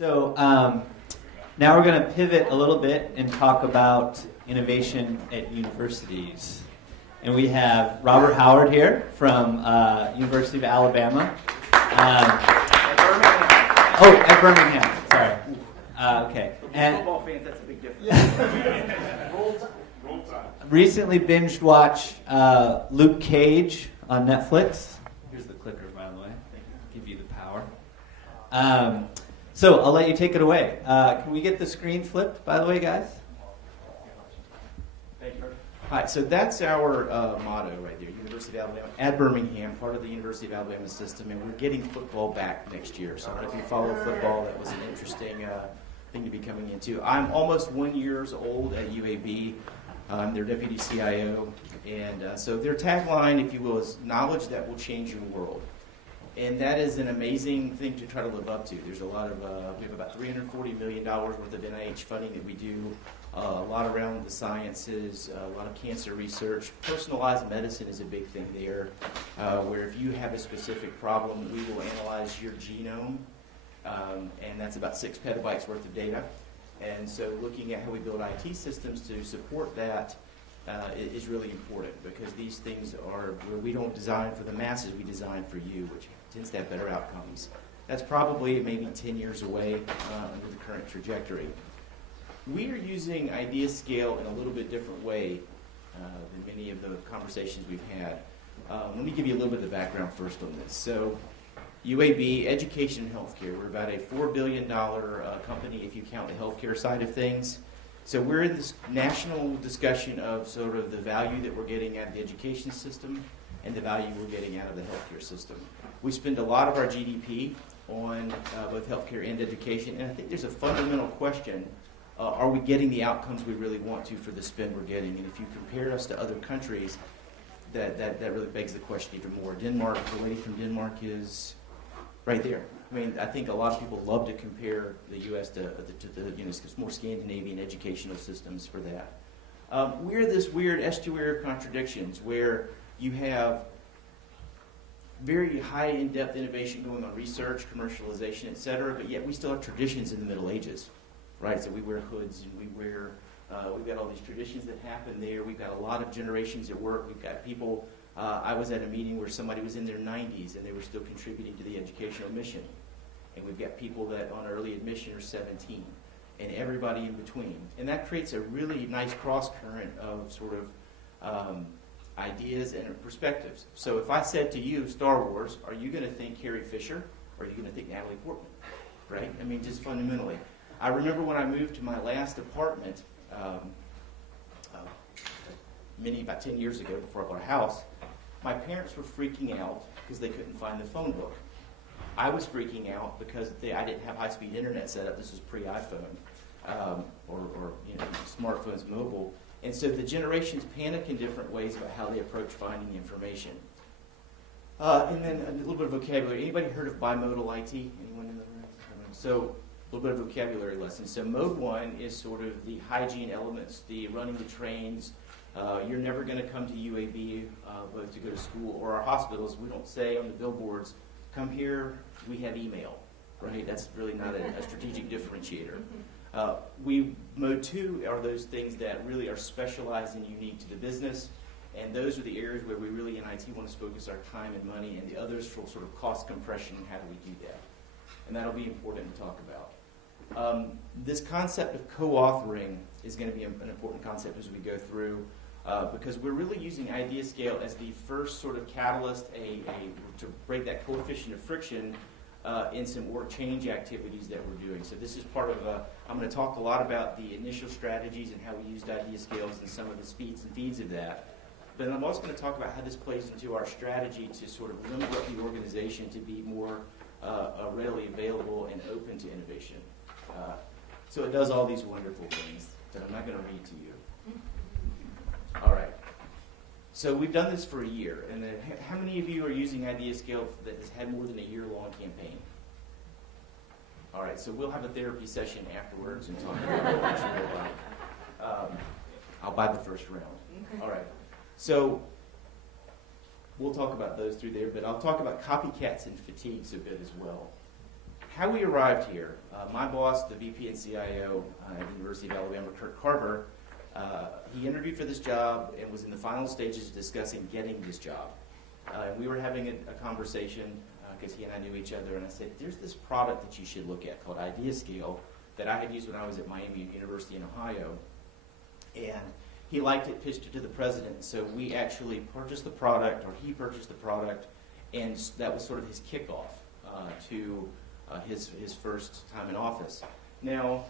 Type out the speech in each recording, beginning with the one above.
So now we're going to pivot a little bit and talk about innovation at universities. And we have Robert Howard here from University of Alabama. At Birmingham. Sorry. Okay. And football fans, that's a big difference. Roll time. Recently binged watch Luke Cage on Netflix. Here's the clicker, by the way. Give you the power. So I'll let you take it away. Can we get the screen flipped, by the way, guys? Thank you. Hi, so that's our motto right there, University of Alabama at Birmingham, part of the University of Alabama system, and we're getting football back next year. So if you follow football, that was an interesting thing to be coming into. I'm almost 1 year old at UAB. I'm their deputy CIO, and so their tagline, if you will, is knowledge that will change your world. And that is an amazing thing to try to live up to. There's a lot of, we have about $340 million worth of NIH funding that we do, a lot around the sciences, a lot of cancer research. Personalized medicine is a big thing there, where if you have a specific problem, we will analyze your genome, and that's about 6 petabytes worth of data. And so looking at how we build IT systems to support that is really important, because these things are where we don't design for the masses, we design for you, which tends to have better outcomes. That's probably maybe 10 years away under the current trajectory. We are using IdeaScale in a little bit different way than many of the conversations we've had. Let me give you a little bit of the background first on this. So UAB, education and healthcare, we're about a $4 billion company if you count the healthcare side of things. So we're in this national discussion of sort of the value that we're getting out of the education system and the value we're getting out of the healthcare system. We spend a lot of our GDP on both healthcare and education, and I think there's a fundamental question, are we getting the outcomes we really want to for the spend we're getting? And if you compare us to other countries, that really begs the question even more. Denmark, the lady from Denmark is right there. I mean, I think a lot of people love to compare the U.S. to the more Scandinavian educational systems for that. We're this weird estuary of contradictions where you have very high in-depth innovation going on, research, commercialization, et cetera, but yet we still have traditions in the Middle Ages, right? So we wear hoods and we've got all these traditions that happen there. We've got a lot of generations at work. We've got people, I was at a meeting where somebody was in their 90s and they were still contributing to the educational mission. And we've got people that on early admission are 17, and everybody in between. And that creates a really nice cross-current of sort of ideas and perspectives. So if I said to you, Star Wars, are you going to think Carrie Fisher, or are you going to think Natalie Portman? Right? I mean, just fundamentally. I remember when I moved to my last apartment, about 10 years ago, before I bought a house, my parents were freaking out because they couldn't find the phone book. I was freaking out because I didn't have high-speed internet set up. This was pre-iPhone or smartphones, mobile. And so the generations panic in different ways about how they approach finding information. And then a little bit of vocabulary. Anybody heard of bimodal IT? Anyone in the room? So a little bit of vocabulary lesson. So mode 1 is sort of the hygiene elements, the running the trains. You're never going to come to UAB both to go to school or our hospitals. We don't say on the billboards, come here, we have email, right? That's really not a strategic differentiator. Mode 2 are those things that really are specialized and unique to the business, and those are the areas where we really in IT want to focus our time and money, and the others for sort of cost compression and how do we do that. And that'll be important to talk about. This concept of co-authoring is going to be an important concept as we go through, because we're really using IdeaScale as the first sort of catalyst to break that coefficient of friction in some work change activities that we're doing. So this is part of I'm going to talk a lot about the initial strategies and how we used IdeaScales and some of the speeds and feeds of that. But I'm also going to talk about how this plays into our strategy to sort of limit up the organization to be more readily available and open to innovation. So it does all these wonderful things that I'm not going to read to you. All right. So we've done this for a year. And then how many of you are using IdeaScale that has had more than a year-long campaign? All right. So we'll have a therapy session afterwards and talk about what you know about. I'll buy the first round. All right. So we'll talk about those through there, but I'll talk about copycats and fatigues a bit as well. how we arrived here, my boss, the VP and CIO at the University of Alabama, Kurt Carver, he interviewed for this job and was in the final stages of discussing getting this job. And we were having a conversation because he and I knew each other, and I said, there's this product that you should look at called IdeaScale that I had used when I was at Miami University in Ohio. And he liked it, pitched it to the president, so we actually purchased the product, or he purchased the product, and that was sort of his kickoff to his first time in office. Now,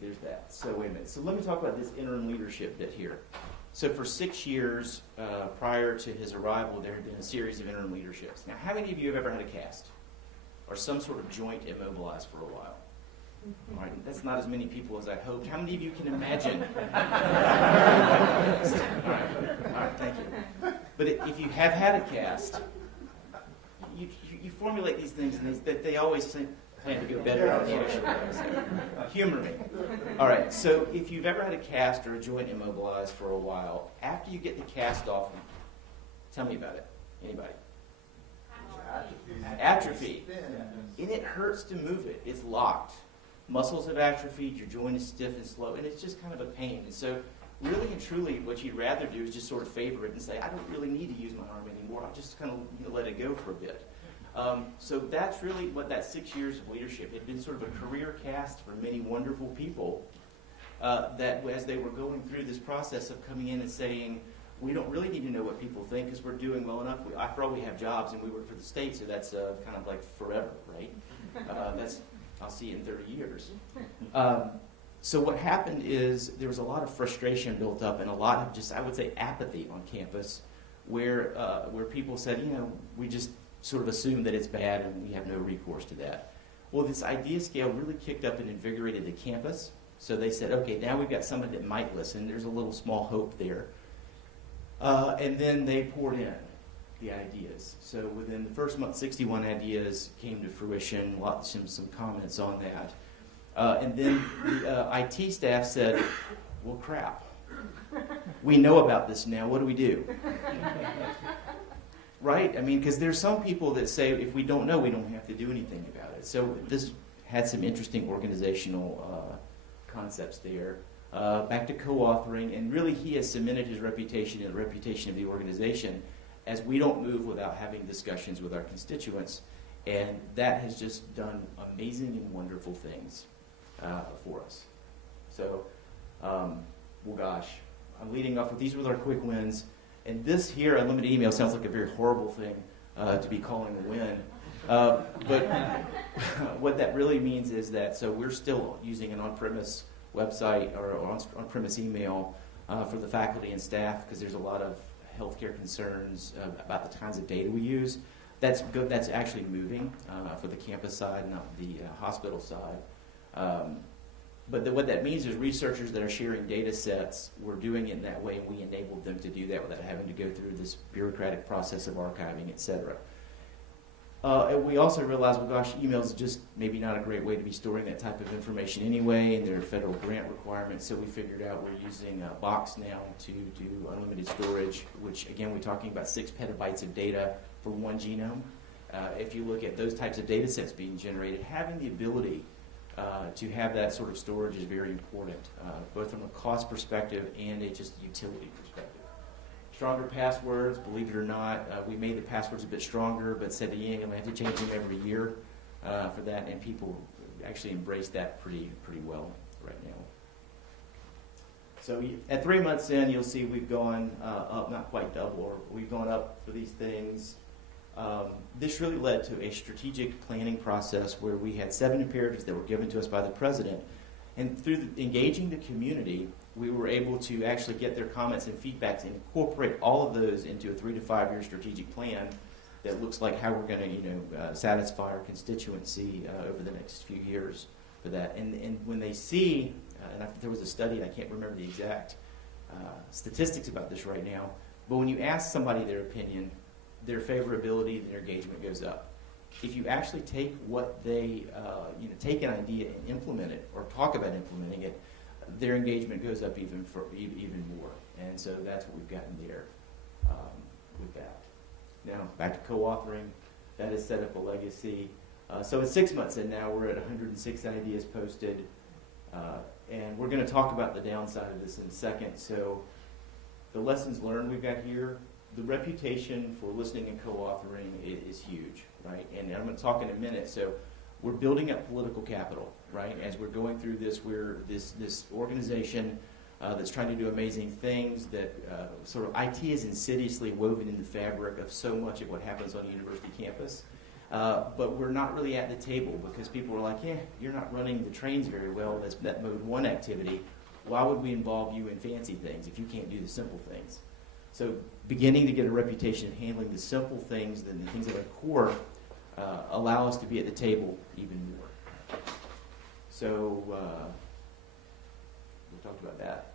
there's that. So wait a minute. So let me talk about this interim leadership bit here. So for 6 years prior to his arrival, there had been a series of interim leaderships. Now, how many of you have ever had a cast or some sort of joint immobilized for a while? All right, that's not as many people as I hoped. How many of you can imagine? All right, thank you. But if you have had a cast, you formulate these things, and they always plan to go better on the initial episode. Humor me. All right, so if you've ever had a cast or a joint immobilized for a while, after you get the cast off, tell me about it. Anybody? Atrophy. And it hurts to move it. It's locked. Muscles have atrophied, your joint is stiff and slow, and it's just kind of a pain. And so really and truly, what you'd rather do is just sort of favor it and say, I don't really need to use my arm anymore. I'll just kind of let it go for a bit. So that's really what that 6 years of leadership had been, sort of a career cast for many wonderful people that as they were going through this process of coming in and saying, we don't really need to know what people think because we're doing well enough. After all, we have jobs and we work for the state, so that's kind of like forever, right? I'll see you in 30 years. So what happened is there was a lot of frustration built up and a lot of just, I would say, apathy on campus where people said, we just sort of assume that it's bad and we have no recourse to that. Well, this IdeaScale really kicked up and invigorated the campus. So they said, okay, now we've got somebody that might listen. There's a little small hope there. And then they poured in the ideas. So within the first month, 61 ideas came to fruition, some comments on that. And then the IT staff said, well, crap. We know about this now. What do we do? Right? I mean, because there's some people that say if we don't know, we don't have to do anything about it. So this had some interesting organizational concepts there. Back to co-authoring, and really he has cemented his reputation and the reputation of the organization as we don't move without having discussions with our constituents, and that has just done amazing and wonderful things for us. So, well gosh, I'm leading off with these were our quick wins. And this here, unlimited email, sounds like a very horrible thing to be calling a win. But what that really means is that, so we're still using an on-premise website or on-premise email for the faculty and staff because there's a lot of healthcare concerns about the kinds of data we use. That's good. That's actually moving for the campus side, not the hospital side. But what that means is researchers that are sharing data sets, we're doing it in that way, and we enabled them to do that without having to go through this bureaucratic process of archiving, et cetera. And we also realized, well, gosh, email is just maybe not a great way to be storing that type of information anyway, and there are federal grant requirements, so we figured out we're using Box now to do unlimited storage, which, again, we're talking about 6 petabytes of data for one genome. If you look at those types of data sets being generated, having the ability to have that sort of storage is very important, both from a cost perspective and a just utility perspective. Stronger passwords, believe it or not, we made the passwords a bit stronger, but said that you ain't gonna have to change them every year for that, and people actually embrace that pretty well right now. So at 3 months in, you'll see we've gone up, not quite double, or we've gone up for these things. This really led to a strategic planning process where we had 7 imperatives that were given to us by the president. And through engaging the community, we were able to actually get their comments and feedbacks and incorporate all of those into a 3 to 5 year strategic plan that looks like how we're going to satisfy our constituency over the next few years for that. And when they see, and there was a study, I can't remember the exact statistics about this right now, but when you ask somebody their opinion, their favorability, their engagement goes up. If you actually take what they, take an idea and implement it, or talk about implementing it, their engagement goes up even more. And so that's what we've gotten there with that. Now, back to co-authoring. That has set up a legacy. So it's 6 months in now. We're at 106 ideas posted. And we're going to talk about the downside of this in a second. So the lessons learned we've got here, the reputation for listening and co-authoring is huge, right? And I'm going to talk in a minute. So we're building up political capital, right? As we're going through this, we're this organization that's trying to do amazing things, that sort of IT is insidiously woven in the fabric of so much of what happens on a university campus. But we're not really at the table because people are like, yeah, you're not running the trains very well. That's that mode one activity. Why would we involve you in fancy things if you can't do the simple things? So beginning to get a reputation of handling the simple things, the things that are core, allow us to be at the table even more. So we talked about that.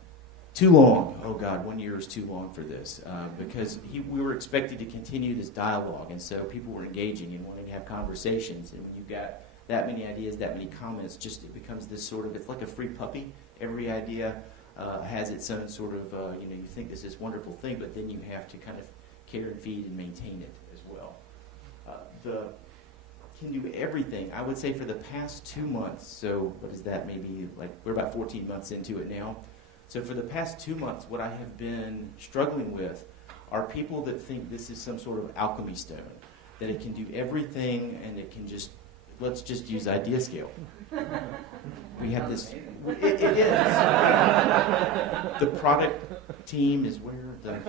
Too long. Oh God, 1 year is too long for this because we were expected to continue this dialogue, and so people were engaging and wanting to have conversations. And when you've got that many ideas, that many comments, just it becomes this sort of, it's like a free puppy. Every idea has its own sort of, you think this is a wonderful thing, but then you have to kind of care and feed and maintain it as well. Can do everything. I would say for the past 2 months, so what is that, maybe like we're about 14 months into it now. So for the past 2 months, what I have been struggling with are people that think this is some sort of alchemy stone, that it can do everything and it can just, let's just use IdeaScale. We have this, it is. The product team is where,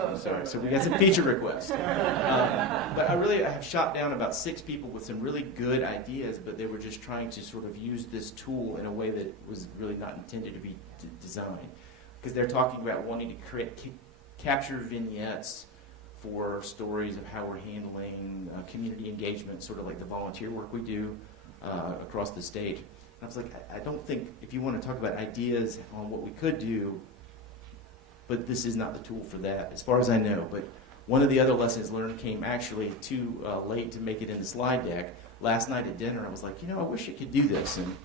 I'm sorry, so we got some feature requests. But I have shot down about 6 people with some really good ideas, but they were just trying to sort of use this tool in a way that was really not intended to be designed. Because they're talking about wanting to capture vignettes for stories of how we're handling community engagement, sort of like the volunteer work we do across the state. And I was like, I don't think, if you want to talk about ideas on what we could do, but this is not the tool for that, as far as I know. But one of the other lessons learned came actually too late to make it in the slide deck. Last night at dinner, I was like, I wish it could do this. And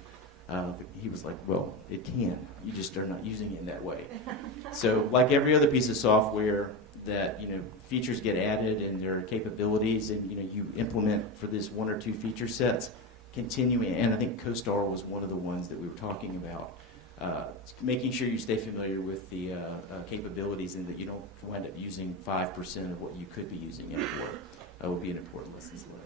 he was like, well, it can. You just are not using it in that way. So like every other piece of software that, features get added and there are capabilities and, you implement for this 1 or 2 feature sets, continuing, and I think CoStar was one of the ones that we were talking about, making sure you stay familiar with the capabilities and that you don't wind up using 5% of what you could be using it for. Would be an important lesson learned.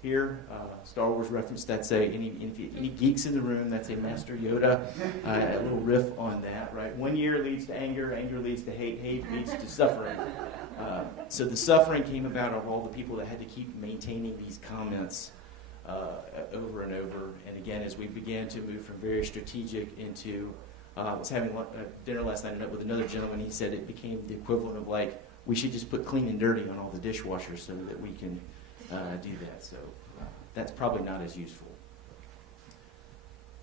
Here, Star Wars reference, that's any geeks in the room, that's a Master Yoda, a little riff on that, right? 1 year leads to anger, anger leads to hate, hate leads to suffering. So the suffering came about of all the people that had to keep maintaining these comments over and over. And again, as we began to move from very strategic into, I was having dinner last night with another gentleman, he said it became the equivalent of like, we should just put clean and dirty on all the dishwashers so that we can do that. So that's probably not as useful.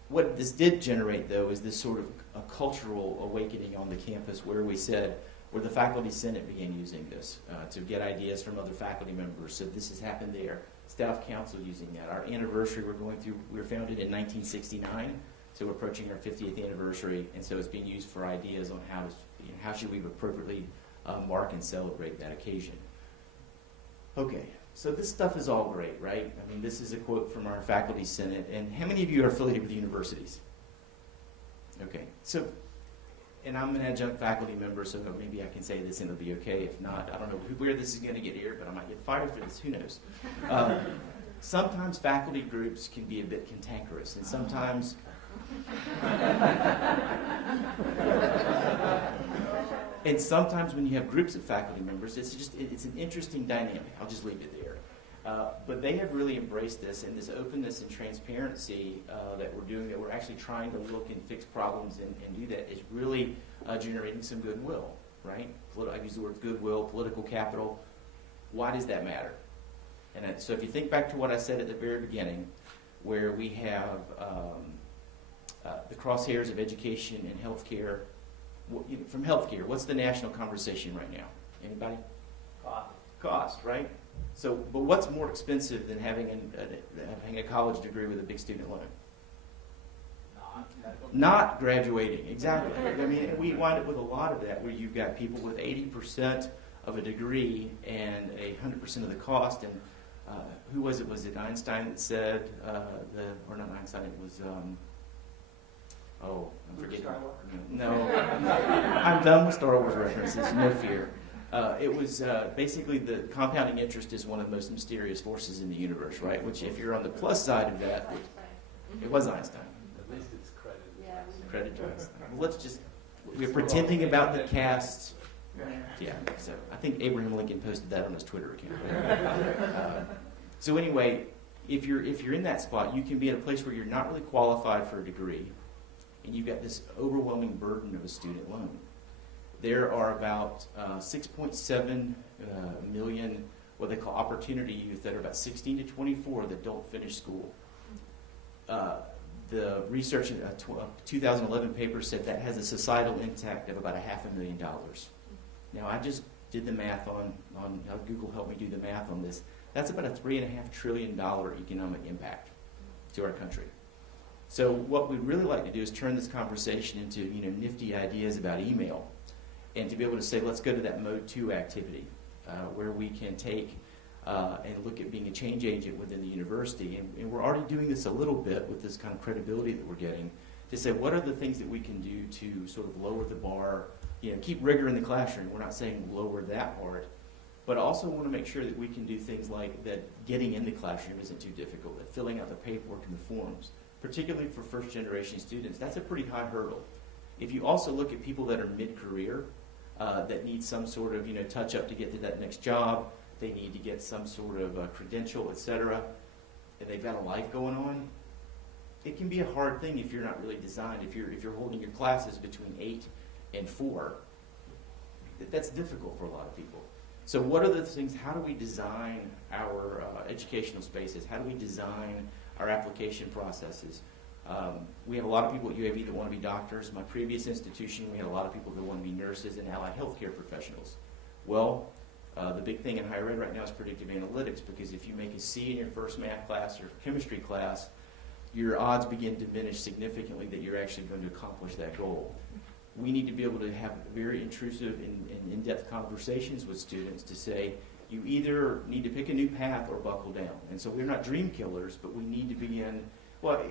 What this did generate, though, is this sort of a cultural awakening on the campus where the faculty senate began using this to get ideas from other faculty members. So this has happened there. Staff council using that. Our anniversary we were founded in 1969, so we're approaching our 50th anniversary, and so it's being used for ideas on how should we appropriately mark and celebrate that occasion. Okay. So this stuff is all great, right? I mean, this is a quote from our faculty senate. And how many of you are affiliated with universities? Okay. So, and I'm an adjunct faculty member, so maybe I can say this and it'll be okay. If not, I don't know where this is going to get here, but I might get fired for this. Who knows? Sometimes faculty groups can be a bit cantankerous, and sometimes... And sometimes when you have groups of faculty members, it's an interesting dynamic. I'll just leave it there. But they have really embraced this, and this openness and transparency that we're doing, that we're actually trying to look and fix problems and do that, is really generating some goodwill, right? I use the word goodwill, political capital. Why does that matter? And so if you think back to what I said at the very beginning, where we have the crosshairs of education and healthcare. From healthcare, what's the national conversation right now? Anybody? Cost, right? So, but what's more expensive than having a college degree with a big student loan? Not graduating, exactly. I mean, we wind up with a lot of that, where you've got people with 80% of a degree and 100% of the cost, and who was it? Was it Einstein that said, or not Einstein, it was, I'm forgetting. No, I'm done with Star Wars references, no fear. It was basically the compounding interest is one of the most mysterious forces in the universe, right? Which if you're on the plus side of that, it was Einstein. At least it's credited. Yeah. Credit to Einstein. Well, let's just, we're pretending about the cast. Yeah, so I think Abraham Lincoln posted that on his Twitter account. So anyway, if you're in that spot, you can be at a place where you're not really qualified for a degree, and you've got this overwhelming burden of a student loan. There are about 6.7 million what they call opportunity youth that are about 16 to 24 that don't finish school. The research in a 2011 paper said that has a societal impact of about $500,000. Now, I just did the math on Google helped me do the math on this. That's about a $3.5 trillion economic impact to our country. So what we'd really like to do is turn this conversation into nifty ideas about email, and to be able to say, let's go to that mode 2 activity, where we can take and look at being a change agent within the university. And we're already doing this a little bit with this kind of credibility that we're getting, to say what are the things that we can do to sort of lower the bar, keep rigor in the classroom. We're not saying lower that part, but also want to make sure that we can do things like that getting in the classroom isn't too difficult, that filling out the paperwork and the forms, particularly for first-generation students. That's a pretty high hurdle. If you also look at people that are mid-career, that need some sort of touch-up to get to that next job, they need to get some sort of credential, etc., and they've got a life going on, it can be a hard thing if you're not really designed. If you're holding your classes between 8 and 4, that's difficult for a lot of people. So what are the things, how do we design our educational spaces? How do we design our application processes? We have a lot of people at UAB that want to be doctors. My previous institution, we had a lot of people that want to be nurses and allied healthcare professionals. Well, the big thing in higher ed right now is predictive analytics, because if you make a C in your first math class or chemistry class, your odds begin to diminish significantly that you're actually going to accomplish that goal. We need to be able to have very intrusive and in-depth conversations with students to say, you either need to pick a new path or buckle down. And so we're not dream killers, but we need to begin, well,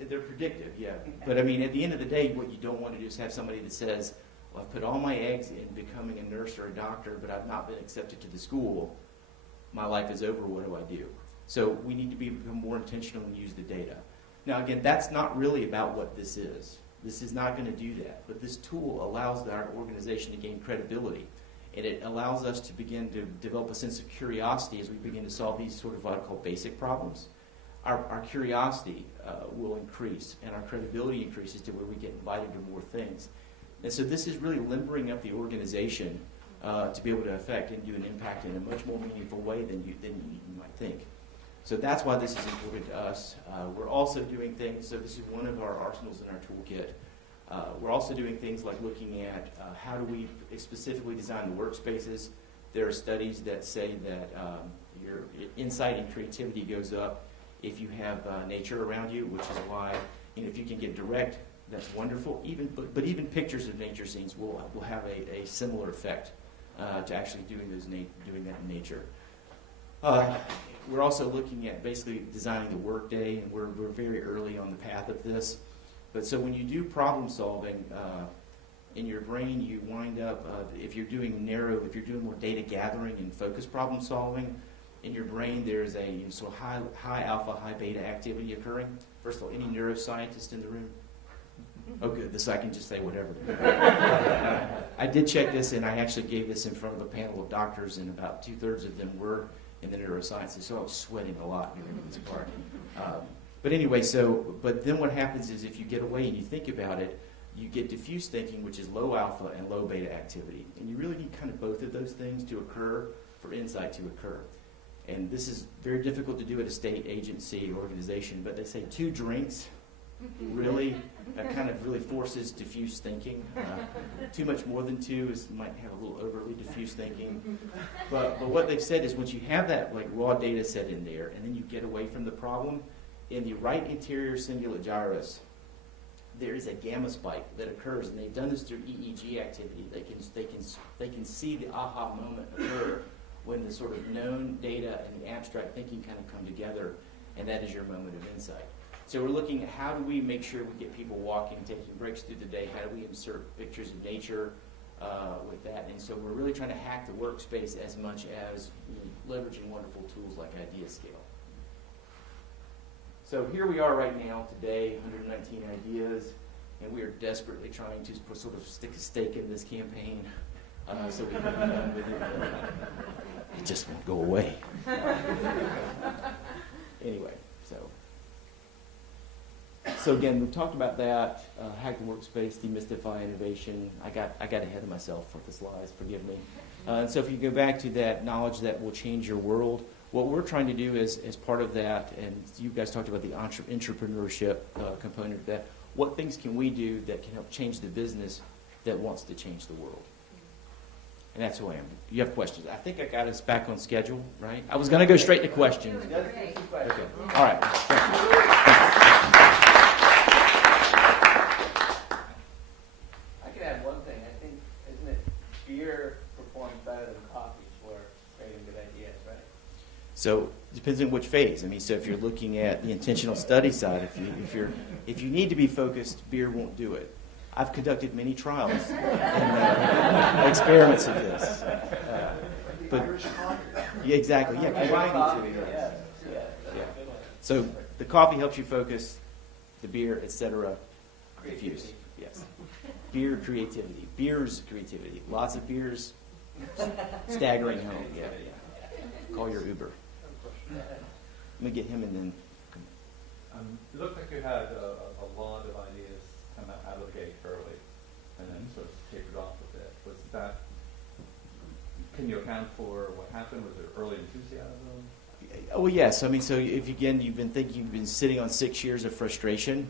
they're predictive, yeah. But I mean, at the end of the day, what you don't want to do is have somebody that says, well, I've put all my eggs in becoming a nurse or a doctor, but I've not been accepted to the school. My life is over, what do I do? So we need to become more intentional and use the data. Now again, that's not really about what this is. This is not going to do that. But this tool allows our organization to gain credibility. And it allows us to begin to develop a sense of curiosity as we begin to solve these sort of what I call basic problems. Our curiosity will increase, and our credibility increases to where we get invited to more things. And so this is really limbering up the organization to be able to affect and do an impact in a much more meaningful way than you might think. So that's why this is important to us. We're also doing things, so this is one of our arsenals in our toolkit. We're also doing things like looking at how do we specifically design the workspaces. There are studies that say that your insight and creativity goes up if you have nature around you, which is why if you can get direct, that's wonderful. But even pictures of nature scenes will have a similar effect to actually doing that in nature. We're also looking at basically designing the workday, and we're very early on the path of this. But so when you do problem solving, in your brain you wind up, if you're doing more data gathering and focused problem solving, in your brain there's a sort of high alpha, high beta activity occurring. First of all, any neuroscientist in the room? Oh good, this I can just say whatever. I did check this, and I actually gave this in front of a panel of doctors, and about 2/3 of them were in the neurosciences, so I was sweating a lot during this part. But anyway, but then what happens is if you get away and you think about it, you get diffuse thinking, which is low alpha and low beta activity. And you really need kind of both of those things to occur for insight to occur. And this is very difficult to do at a state agency organization, but they say 2 drinks really, that kind of really forces diffuse thinking. Too much more than 2 might have a little overly diffuse thinking. But what they've said is once you have that like raw data set in there, and then you get away from the problem, in the right anterior cingulate gyrus, there is a gamma spike that occurs, and they've done this through EEG activity. They can see the aha moment occur when the sort of known data and the abstract thinking kind of come together, and that is your moment of insight. So we're looking at how do we make sure we get people walking, taking breaks through the day, how do we insert pictures of nature with that, and so we're really trying to hack the workspace as much as leveraging wonderful tools like IdeaScale. So here we are right now today, 119 ideas, and we are desperately trying to sort of stick a stake in this campaign so we can be done with it. It just won't go away. Anyway, so again, we've talked about that, hack the workspace, demystify innovation. I got ahead of myself with the slides, forgive me. And so if you go back to that knowledge that will change your world, what we're trying to do is, as part of that, and you guys talked about the entrepreneurship component of that, what things can we do that can help change the business that wants to change the world? And that's who I am. You have questions. I think I got us back on schedule, right? I was going to go straight to questions. Okay. All right. I can add one thing. I think, isn't it beer performs better than coffee for creating good ideas, right? So it depends on which phase. I mean, so if you're looking at the intentional study side, if you need to be focused, beer won't do it. I've conducted many trials and experiments of this. But yeah, exactly. Yeah, combining two. Yeah. So the coffee helps you focus, the beer, etc. diffuse. Yes. Beer creativity. Beer's creativity. Lots of beers. Staggering home. Yeah. Call your Uber. Let me get him and then. It looked like you had a lot of ideas come out of the gate early, and then sort of tapered off a bit. Was that? Can you account for what happened? Was there early enthusiasm? Oh yes. I mean, so if you've been sitting on 6 years of frustration.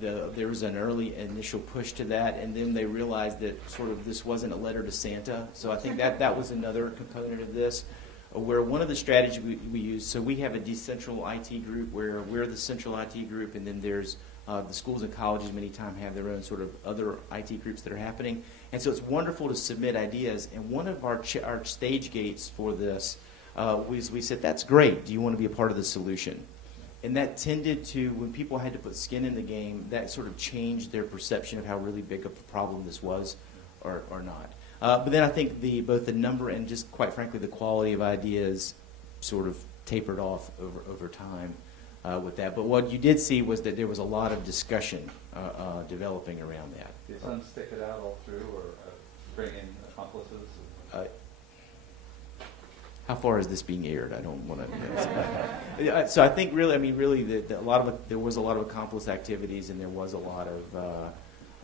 There was an early initial push to that, and then they realized that sort of this wasn't a letter to Santa. So I think that was another component of this. Where one of the strategies we use, so we have a decentralized IT group where we're the central IT group, and then there's the schools and colleges many times have their own sort of other IT groups that are happening. And so it's wonderful to submit ideas. And one of our stage gates for this was we said, that's great. Do you want to be a part of the solution? And that tended to, when people had to put skin in the game, that sort of changed their perception of how really big of a problem this was or not. But then I think both the number and just quite frankly the quality of ideas sort of tapered off over time with that. But what you did see was that there was a lot of discussion developing around that. Did some stick it out all through, or bring in accomplices? How far is this being aired? I don't want to. So I think really, there was a lot of accomplice activities, and there was a lot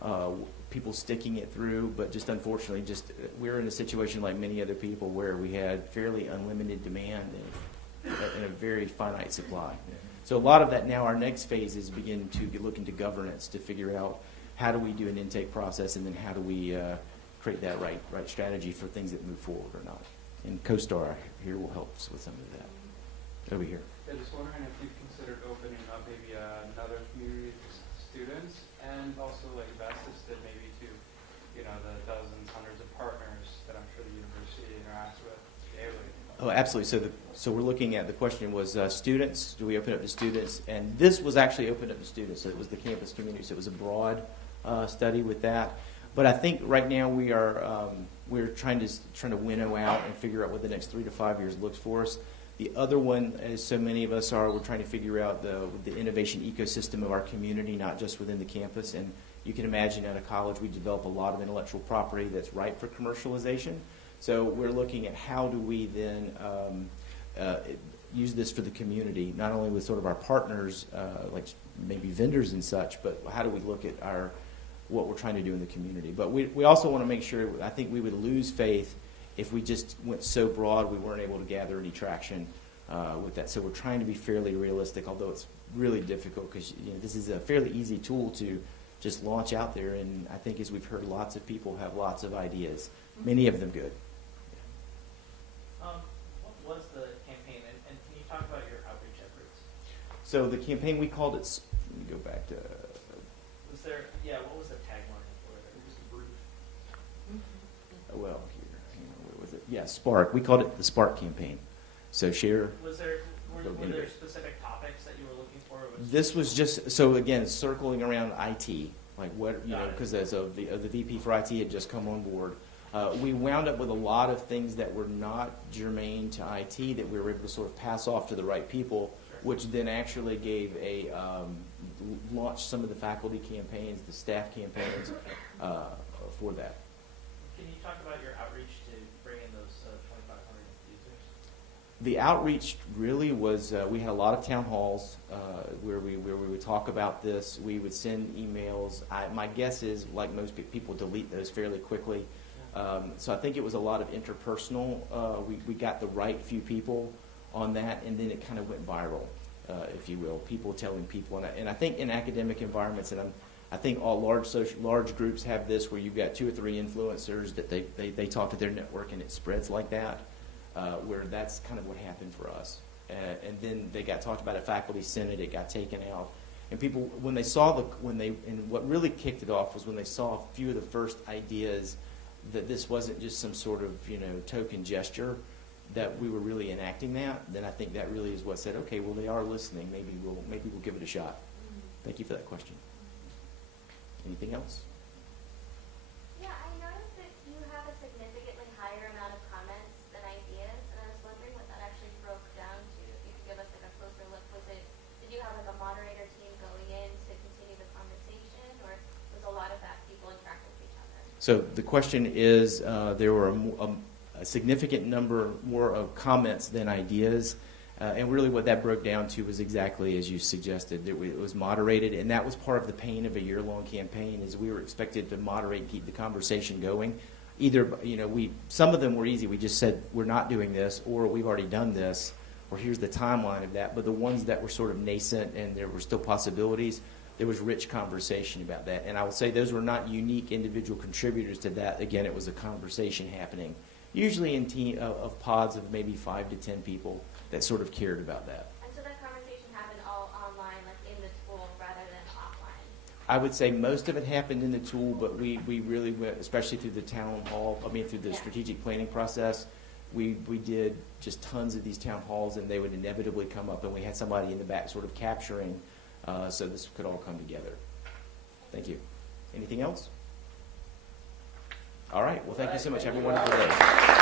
of people sticking it through. But just unfortunately, we're in a situation like many other people where we had fairly unlimited demand and a very finite supply. So a lot of that now, our next phase is begin to look into governance to figure out how do we do an intake process, and then how do we create that right strategy for things that move forward or not. And CoStar here will help us with some of that. Over here. I was wondering if you've considered opening up maybe another community of students, and also like best assisted maybe to, the dozens, hundreds of partners that I'm sure the university interacts with daily. Oh, absolutely. So we're looking at, the question was students. Do we open up to students? And this was actually opened up to students. So it was the campus community. So it was a broad study with that. But I think right now we're trying to winnow out and figure out what the next 3 to 5 years looks for us. The other one, as so many of us are, we're trying to figure out the innovation ecosystem of our community, not just within the campus. And you can imagine at a college we develop a lot of intellectual property that's ripe for commercialization. So we're looking at how do we then use this for the community, not only with sort of our partners, like maybe vendors and such, but how do we look at what we're trying to do in the community. But we also want to make sure, I think we would lose faith if we just went so broad we weren't able to gather any traction with that. So we're trying to be fairly realistic, although it's really difficult because this is a fairly easy tool to just launch out there. And I think, as we've heard, lots of people have lots of ideas, many of them good. What was the campaign, and can you talk about your outreach efforts? So the campaign, we called it, let me go back to... What was the tagline for it? It was brief. Well, here, where was it? Yeah, Yeah, Spark. We called it the Spark campaign. So share. Were there specific topics that you were looking for? This was just, so again, circling around IT, like what, you know, Got it. because as of the VP for IT had just come on board. We wound up with a lot of things that were not germane to IT that we were able to sort of pass off to the right people, which then actually gave launched some of the faculty campaigns, the staff campaigns for that. Can you talk about your outreach to bring in those 2,500 users? The outreach really was, we had a lot of town halls where we would talk about this. We would send emails. My guess is, like most people delete those fairly quickly. So I think it was a lot of interpersonal. We got the right few people on that, and then it kind of went viral, if you will. People telling people, and I think in academic environments, and I think all large groups have this, where you've got 2 or 3 influencers that they talk to their network, and it spreads like that. Where that's kind of what happened for us, and then they got talked about at faculty senate. It got taken out, and people when they saw and what really kicked it off was when they saw a few of the first ideas that this wasn't just some sort of token gesture, that we were really enacting that. Then I think that really is what said, okay, well, they are listening. Maybe we'll give it a shot. Thank you for that question. Anything else? Yeah, I noticed that you have a significantly higher amount of comments than ideas, and I was wondering what that actually broke down to. If you could give us like a closer look, did you have like a moderator team going in to continue the conversation, or was a lot of that people interacting with each other? So the question is, there were a significant number more of comments than ideas, and really what that broke down to was exactly as you suggested. It was moderated, and that was part of the pain of a year-long campaign, is we were expected to moderate and keep the conversation going. Either, some of them were easy. We just said, we're not doing this, or we've already done this, or here's the timeline of that. But the ones that were sort of nascent and there were still possibilities, there was rich conversation about that. And I would say those were not unique individual contributors to that. Again, it was a conversation happening, usually in of pods of maybe 5 to 10 people that sort of cared about that. And so that conversation happened all online, like in the tool, rather than offline? I would say most of it happened in the tool, but we really went, especially through the town hall, through the strategic planning process, we did just tons of these town halls, and they would inevitably come up, and we had somebody in the back sort of capturing, so this could all come together. Thank you. Anything else? All right. Well, thank you so much. Have a wonderful day.